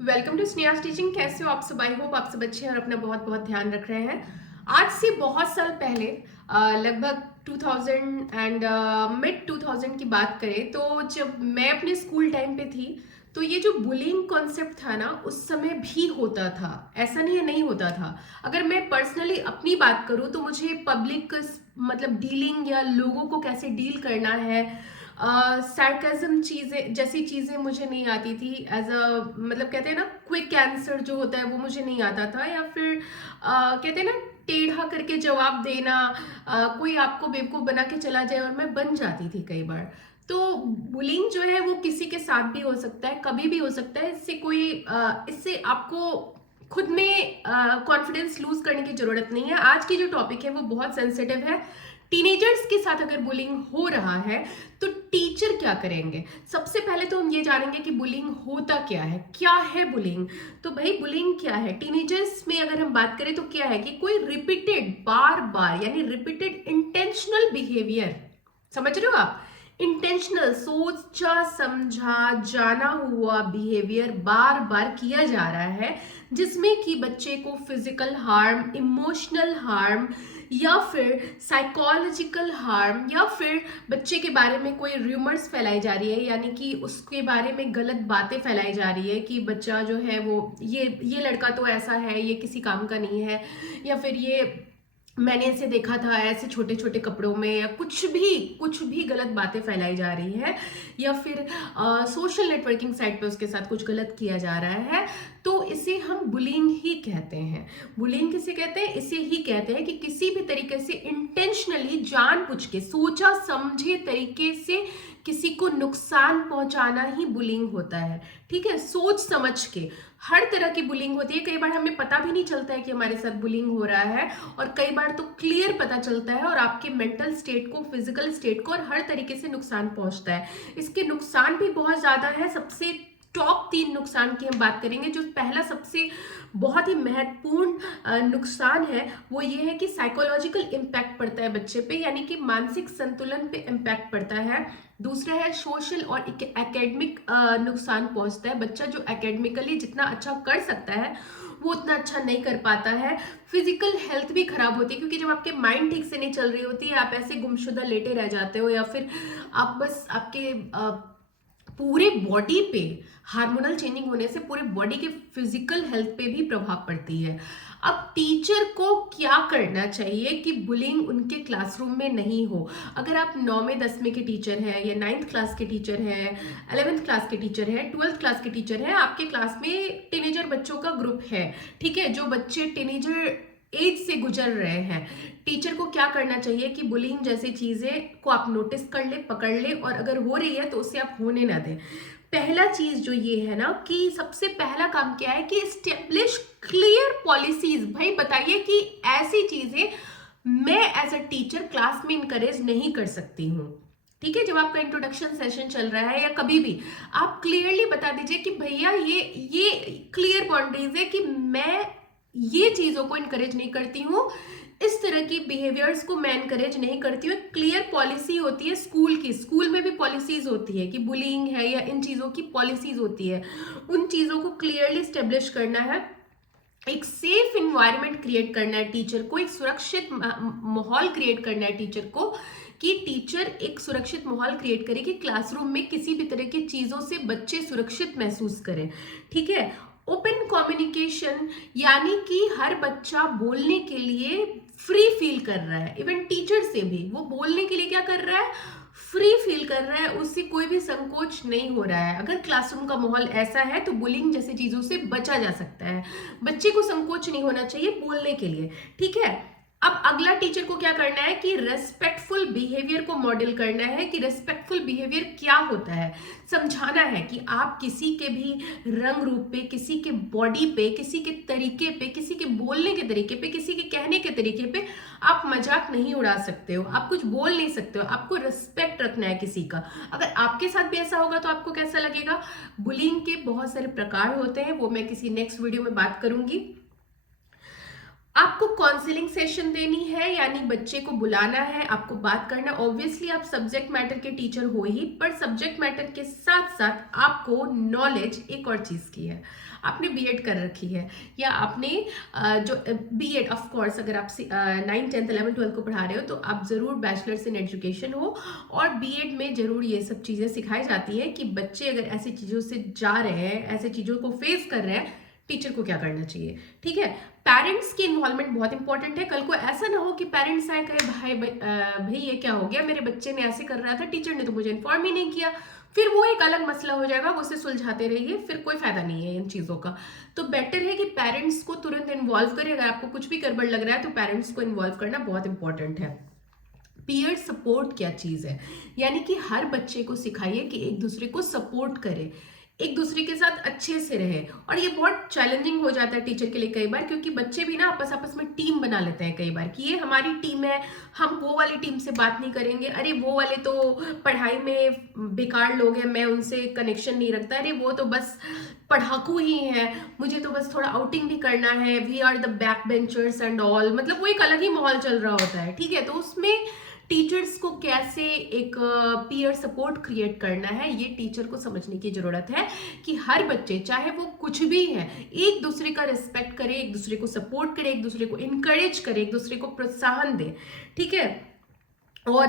Welcome to Sneha teaching. कैसे हो आप सब? आई होप आप सब अच्छे हैं और अपना बहुत बहुत ध्यान रख रहे हैं। आज से बहुत साल पहले लगभग 2000 एंड मिड 2000 की बात करें तो जब मैं अपने स्कूल टाइम पे थी तो ये जो बुलिंग कॉन्सेप्ट था ना उस समय भी होता था। ऐसा नहीं है नहीं होता था। अगर मैं पर्सनली अपनी बात करूं तो मुझे पब्लिक मतलब डीलिंग या लोगों को कैसे डील करना है, सार्केज्म चीजें जैसी चीजें मुझे नहीं आती थी। एज अ मतलब कहते हैं ना क्विक आंसर जो होता है वो मुझे नहीं आता था, या फिर कहते हैं ना टेढ़ा करके जवाब देना, कोई आपको बेवकूफ बना के चला जाए और मैं बन जाती थी कई बार। तो बुलिंग जो है वो किसी के साथ भी हो सकता है, कभी भी हो सकता है। इससे आपको खुद में कॉन्फिडेंस लूज करने की जरूरत नहीं है। आज की जो टॉपिक है वो बहुत सेंसिटिव है। टीनेजर्स के साथ अगर बुलिंग हो रहा है तो टीचर क्या करेंगे? सबसे पहले तो हम ये जानेंगे कि बुलिंग होता क्या है बुलिंग। तो भाई बुलिंग क्या है टीनेजर्स में? अगर हम बात करें तो क्या है कि कोई रिपीटेड बार बार यानी रिपीटेड इंटेंशनल बिहेवियर, समझ रहे हो आप? इंटेंशनल सोचा समझा जाना हुआ बिहेवियर बार बार किया जा रहा है जिसमें कि बच्चे को फिजिकल हार्म, इमोशनल हार्म या फिर साइकोलॉजिकल हार्म, या फिर बच्चे के बारे में कोई र्यूमर्स फैलाई जा रही है, यानी कि उसके बारे में गलत बातें फैलाई जा रही है कि बच्चा जो है वो ये लड़का तो ऐसा है, ये किसी काम का नहीं है, या फिर ये मैंने इसे देखा था ऐसे छोटे छोटे कपड़ों में, या कुछ भी गलत बातें फैलाई जा रही है, या फिर सोशल नेटवर्किंग साइट पे उसके साथ कुछ गलत किया जा रहा है। तो इसे हम बुलिंग ही कहते हैं। बुलिंग किसे कहते हैं? इसे ही कहते हैं कि किसी भी तरीके से इंटेंशनली जानबूझ के सोचा समझे तरीके से किसी को नुकसान पहुंचाना ही बुलिंग होता है। ठीक है, सोच समझ के। हर तरह की बुलिंग होती है। कई बार हमें पता भी नहीं चलता है कि हमारे साथ बुलिंग हो रहा है, और कई बार तो क्लियर पता चलता है और आपके मेंटल स्टेट को, फिजिकल स्टेट को और हर तरीके से नुकसान पहुंचता है। इसके नुकसान भी बहुत ज्यादा है। सबसे टॉप 3 नुकसान की हम बात करेंगे। जो पहला सबसे बहुत ही महत्वपूर्ण नुकसान है वो ये है कि साइकोलॉजिकल इम्पैक्ट पड़ता है बच्चे पे, यानी कि मानसिक संतुलन पे इम्पैक्ट पड़ता है। दूसरा है सोशल और एकेडमिक नुकसान पहुंचता है। बच्चा जो एकेडमिकली जितना अच्छा कर सकता है वो उतना अच्छा नहीं कर पाता है। फिजिकल हेल्थ भी खराब होती है, क्योंकि जब आपके माइंड ठीक से नहीं चल रही होती है, आप ऐसे गुमशुदा लेटे रह जाते हो, या फिर आप बस आपके पूरे बॉडी पे हार्मोनल चेंजिंग होने से पूरे बॉडी के फिजिकल हेल्थ पे भी प्रभाव पड़ती है। अब टीचर को क्या करना चाहिए कि बुलिंग उनके क्लासरूम में नहीं हो? अगर आप 9वें 10वें के टीचर हैं, या 9th क्लास के टीचर हैं, 11th क्लास के टीचर हैं, 12th क्लास के टीचर हैं, आपके क्लास में टीनेजर बच्चों का ग्रुप है, ठीक है, जो बच्चे टीनेजर एज से गुजर रहे हैं, टीचर को क्या करना चाहिए कि बुलिंग जैसी चीजें को आप नोटिस कर ले, पकड़ ले, और अगर हो रही है तो उसे आप होने ना दें। पहला चीज जो ये है ना कि सबसे पहला काम क्या है कि एस्टेब्लिश क्लियर पॉलिसीज। भाई बताइए कि ऐसी चीजें मैं एज अ टीचर क्लास में इनकरेज नहीं कर सकती हूँ। ठीक है, जब आपका इंट्रोडक्शन सेशन चल रहा है या कभी भी, आप क्लियरली बता दीजिए कि भैया ये क्लियर बाउंड्रीज है कि मैं ये चीजों को इनकरेज नहीं करती हूँ, इस तरह की बिहेवियर्स को मैं इनकरेज नहीं करती हूँ। क्लियर पॉलिसी होती है स्कूल की, स्कूल में भी पॉलिसीज होती है कि बुलिंग है या इन चीजों की पॉलिसीज होती है, उन चीजों को क्लियरली स्टेब्लिश करना है। एक सेफ इन्वायरमेंट क्रिएट करना है टीचर को, एक सुरक्षित माहौल क्रिएट करना है टीचर को, कि टीचर एक सुरक्षित माहौल क्रिएट करे कि क्लासरूम में किसी भी तरह की चीजों से बच्चे सुरक्षित महसूस करें। ठीक है, ओपन कम्युनिकेशन, यानी कि हर बच्चा बोलने के लिए फ्री फील कर रहा है। इवन टीचर से भी वो बोलने के लिए क्या कर रहा है? फ्री फील कर रहा है, उससे कोई भी संकोच नहीं हो रहा है। अगर क्लासरूम का माहौल ऐसा है तो बुलिंग जैसी चीजों से बचा जा सकता है। बच्चे को संकोच नहीं होना चाहिए बोलने के लिए। ठीक है, अब अगला टीचर को क्या करना है कि रेस्पेक्टफुल बिहेवियर को मॉडल करना है कि रेस्पेक्टफुल बिहेवियर क्या होता है। समझाना है कि आप किसी के भी रंग रूप पे, किसी के बॉडी पे, किसी के तरीके पे, किसी के बोलने के तरीके पे, किसी के कहने के तरीके पे आप मजाक नहीं उड़ा सकते हो, आप कुछ बोल नहीं सकते हो। आपको रिस्पेक्ट रखना है किसी का। अगर आपके साथ भी ऐसा होगा तो आपको कैसा लगेगा? बुलिंग के बहुत सारे प्रकार होते हैं, वो मैं किसी नेक्स्ट वीडियो में बात करूंगी। आपको काउंसलिंग सेशन देनी है, यानी बच्चे को बुलाना है, आपको बात करना। ऑब्वियसली आप सब्जेक्ट मैटर के टीचर हो ही, पर सब्जेक्ट मैटर के साथ साथ आपको नॉलेज एक और चीज की है। आपने बीएड कर रखी है, या आपने जो बीएड, ऑफ कोर्स अगर आप 9th 10th 11th 12th को पढ़ा रहे हो तो आप जरूर बैचलर्स इन एजुकेशन हो, और बीएड में जरूर ये सब चीजें सिखाई जाती है कि बच्चे अगर ऐसी चीजों से जा रहे हैं, ऐसे चीजों को फेस कर रहे हैं, टीचर को क्या करना चाहिए। ठीक है, पेरेंट्स की इन्वॉल्वमेंट बहुत इंपॉर्टेंट है। कल को ऐसा ना हो कि पेरेंट्स आए कहे भाई ये क्या हो गया, मेरे बच्चे ने ऐसे कर रहा था, टीचर ने तो मुझे इन्फॉर्म ही नहीं किया। फिर वो एक अलग मसला हो जाएगा, वो उसे सुलझाते रहिए, फिर कोई फायदा नहीं है इन चीजों का। तो बेटर है कि पेरेंट्स को तुरंत इन्वॉल्व करें। अगर आपको कुछ भी गड़बड़ लग रहा है तो पेरेंट्स को इन्वॉल्व करना बहुत इंपॉर्टेंट है। पीयर सपोर्ट क्या चीज है, यानी कि हर बच्चे को सिखाइए कि एक दूसरे को सपोर्ट करे, एक दूसरे के साथ अच्छे से रहे। और ये बहुत चैलेंजिंग हो जाता है टीचर के लिए कई बार, क्योंकि बच्चे भी ना आपस में टीम बना लेते हैं कई बार कि ये हमारी टीम है, हम वो वाली टीम से बात नहीं करेंगे, अरे वो वाले तो पढ़ाई में बेकार लोग हैं, मैं उनसे कनेक्शन नहीं रखता, अरे वो तो बस पढ़ाकू ही है, मुझे तो बस थोड़ा आउटिंग भी करना है, we are the back benchers and all. मतलब वो एक अलग ही माहौल चल रहा होता है। ठीक है, तो उसमें टीचर्स को कैसे एक पीयर सपोर्ट क्रिएट करना है, ये टीचर को समझने की जरूरत है कि हर बच्चे चाहे वो कुछ भी है, एक दूसरे का रिस्पेक्ट करे, एक दूसरे को सपोर्ट करे, एक दूसरे को इनकरेज करे, एक दूसरे को प्रोत्साहन दे। ठीक है, और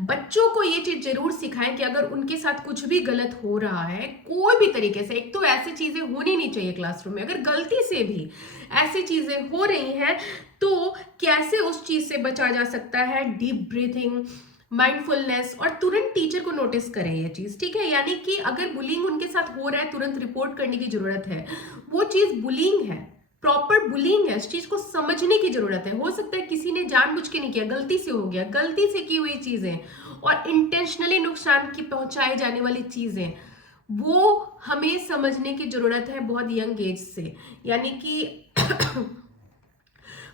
बच्चों को ये चीज जरूर सिखाएं कि अगर उनके साथ कुछ भी गलत हो रहा है कोई भी तरीके से, एक तो ऐसी चीजें होनी नहीं चाहिए क्लासरूम में, अगर गलती से भी ऐसी चीजें हो रही हैं तो कैसे उस चीज से बचा जा सकता है। डीप ब्रीथिंग, माइंडफुलनेस, और तुरंत टीचर को नोटिस करें ये चीज। ठीक है, यानी कि अगर बुलिंग उनके साथ हो रहा है तुरंत रिपोर्ट करने की जरूरत है, वो चीज बुलिंग है, प्रॉपर बुलिंग है, इस चीज को समझने की जरूरत है। हो सकता है किसी ने जानबूझ के नहीं किया, गलती से हो गया, गलती से की हुई चीजें और इंटेंशनली नुकसान की पहुंचाई जाने वाली चीजें, वो हमें समझने की जरूरत है बहुत यंग एज से। यानी कि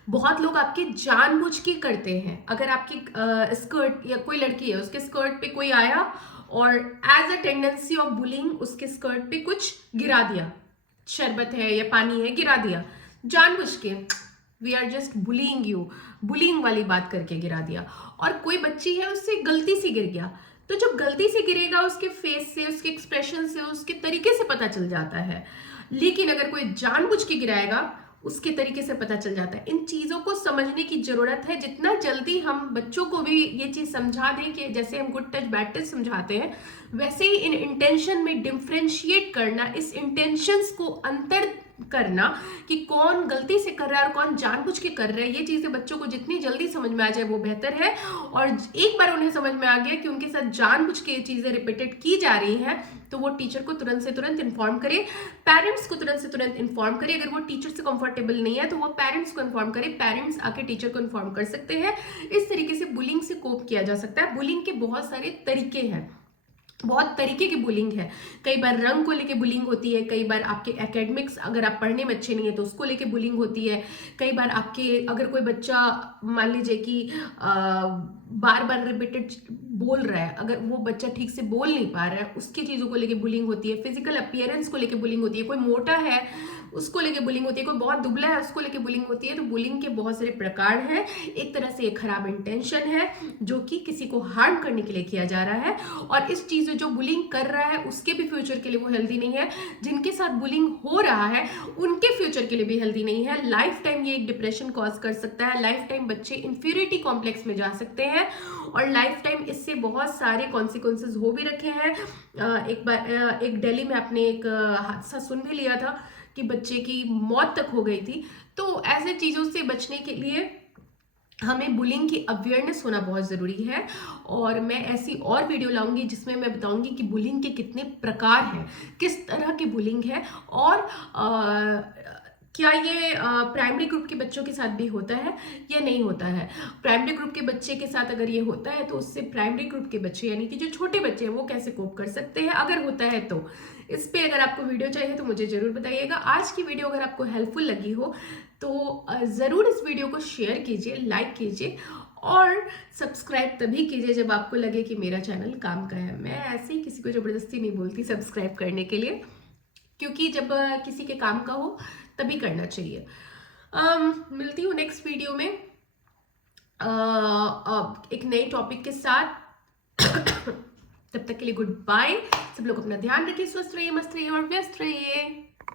बहुत लोग आपके जानबूझ के करते हैं। अगर आपकी स्कर्ट, या कोई लड़की है उसके स्कर्ट पे कोई आया और as a tendency of bullying उसके स्कर्ट पे कुछ गिरा दिया, शरबत है या पानी है, गिरा दिया जानबूझ के, we are just bullying you, bullying वाली बात करके गिरा दिया। और कोई बच्ची है उससे गलती से गिर गया, तो जब गलती से गिरेगा उसके फेस से, उसके एक्सप्रेशन से, उसके तरीके से पता चल जाता है। लेकिन अगर कोई जानबूझ के गिराएगा उसके तरीके से पता चल जाता है। इन चीजों को समझने की जरूरत है। जितना जल्दी हम बच्चों को भी ये चीज समझा दें कि जैसे हम गुड टच बैड टच समझाते हैं, वैसे ही इन इंटेंशन में डिफरेंशिएट करना, इस इंटेंशंस को अंतर करना कि कौन गलती से कर रहा है और कौन जानबूझ के कर रहा है, ये चीजें बच्चों को जितनी जल्दी समझ में आ जाए वो बेहतर है। और एक बार उन्हें समझ में आ गया कि उनके साथ जानबूझ के ये चीजें रिपीटेड की जा रही हैं, तो वो टीचर को तुरंत से तुरंत इन्फॉर्म करे, पेरेंट्स को तुरंत से तुरंत इन्फॉर्म करे। अगर वो टीचर से कंफर्टेबल नहीं है तो वो पेरेंट्स को इन्फॉर्म करे, पेरेंट्स आके टीचर को इन्फॉर्म कर सकते हैं। इस तरीके से बुलिंग से कोप किया जा सकता है। बुलिंग के बहुत सारे तरीके हैं, बहुत तरीके की बुलिंग है। कई बार रंग को लेके बुलिंग होती है, कई बार आपके एकेडमिक्स, अगर आप पढ़ने में अच्छे नहीं है तो उसको लेके बुलिंग होती है। कई बार आपके, अगर कोई बच्चा मान लीजिए कि बार बार रिपीटेड बोल रहा है, अगर वो बच्चा ठीक से बोल नहीं पा रहा है, उसकी चीजों को लेके बुलिंग होती है। फिजिकल अपीयरेंस को लेके बुलिंग होती है, कोई मोटा है उसको लेके बुलिंग होती है, कोई बहुत दुबला है उसको लेके बुलिंग होती है। तो बुलिंग के बहुत सारे प्रकार हैं। एक तरह से एक खराब इंटेंशन है जो कि किसी को हार्म करने के लिए किया जा रहा है, और इस चीज जो बुलिंग कर रहा है उसके भी फ्यूचर के लिए वो हेल्दी नहीं है। जिनके साथ बुलिंग हो रहा है उनके फ्यूचर के लिए भी हेल्दी नहीं है। लाइफ टाइम ये एक डिप्रेशन कॉज कर सकता है, लाइफ टाइम बच्चे इंफीरियरिटी कॉम्प्लेक्स में जा सकते हैं, और लाइफ टाइम इससे बहुत सारे कॉन्सिक्वेंसेस हो भी रखे हैं। एक बार एक दिल्ली में आपने एक हादसा सुन भी लिया था कि बच्चे की मौत तक हो गई थी। तो ऐसे चीजों से बचने के लिए हमें बुलिंग की अवेयरनेस होना बहुत जरूरी है। और मैं ऐसी और वीडियो लाऊंगी जिसमें मैं बताऊंगी कि बुलिंग के कितने प्रकार हैं, किस तरह की बुलिंग है, और क्या ये प्राइमरी ग्रुप के बच्चों के साथ भी होता है या नहीं होता है। प्राइमरी ग्रुप के बच्चे के साथ अगर ये होता है तो उससे प्राइमरी ग्रुप के बच्चे यानी कि जो छोटे बच्चे हैं वो कैसे कोप कर सकते हैं, अगर होता है तो। इस पे अगर आपको वीडियो चाहिए तो मुझे जरूर बताइएगा। आज की वीडियो अगर आपको हेल्पफुल लगी हो तो जरूर इस वीडियो को शेयर कीजिए, लाइक कीजिए, और सब्सक्राइब तभी कीजिए जब आपको लगे कि मेरा चैनल काम का है। मैं ऐसे ही किसी को जबरदस्ती नहीं बोलती सब्सक्राइब करने के लिए, क्योंकि जब किसी के काम का हो तभी करना चाहिए। मिलती हूँ नेक्स्ट वीडियो में एक नए टॉपिक के साथ। तब तक के लिए गुड बाय। सब लोग अपना ध्यान रखिए, स्वस्थ रहिए, मस्त रहिए और व्यस्त रहिए।